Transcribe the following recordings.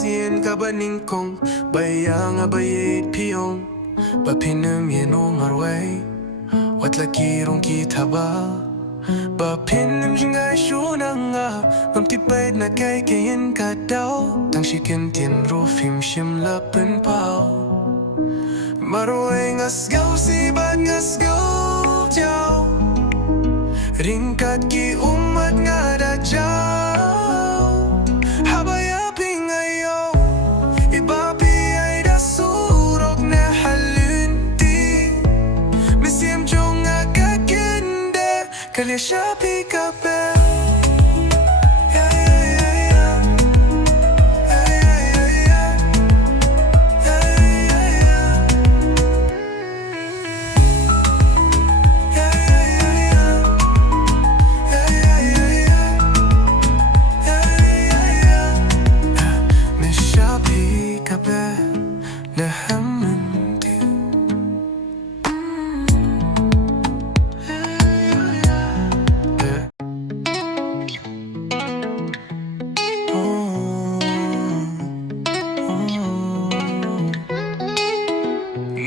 Sien ka ba nyngkong bayang abayit piyong ba pinam yeno marway wat lakirong kita ba pinam jingai shuna nga ngam tipay na kay kayin ka daw tang shikin tin rufim shim lapin pao marway ngasgaw si bad ngasgaw jaw ringkat ki umat nga da jaw habaya pingayo ibapi ay da surok na halunti misim jong agakinde kalya siya pikape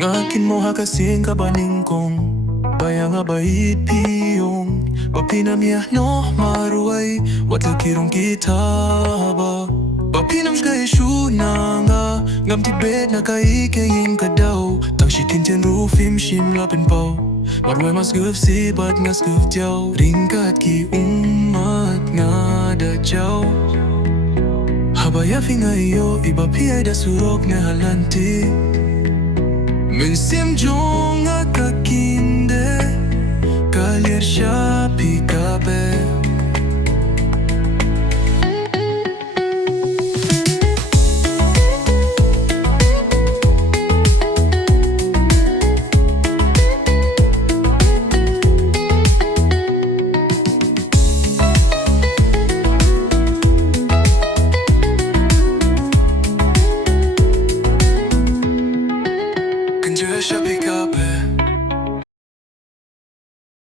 Ngakin mo hakasin ka ba nyngkong bayang abayit piyong papinamiyah no maruay wat lakirong kita ba papinam shkay shuna nga ngam tibet na kay kayin ka daw tang shitin tiyan rufim shim lapin pao maruay mas guf si bat ngas guf jaw ringkat ki umat nga da jaw habaya fingayo iba piyay da surok na halanti Minsim jong agakinde kalir siya pikape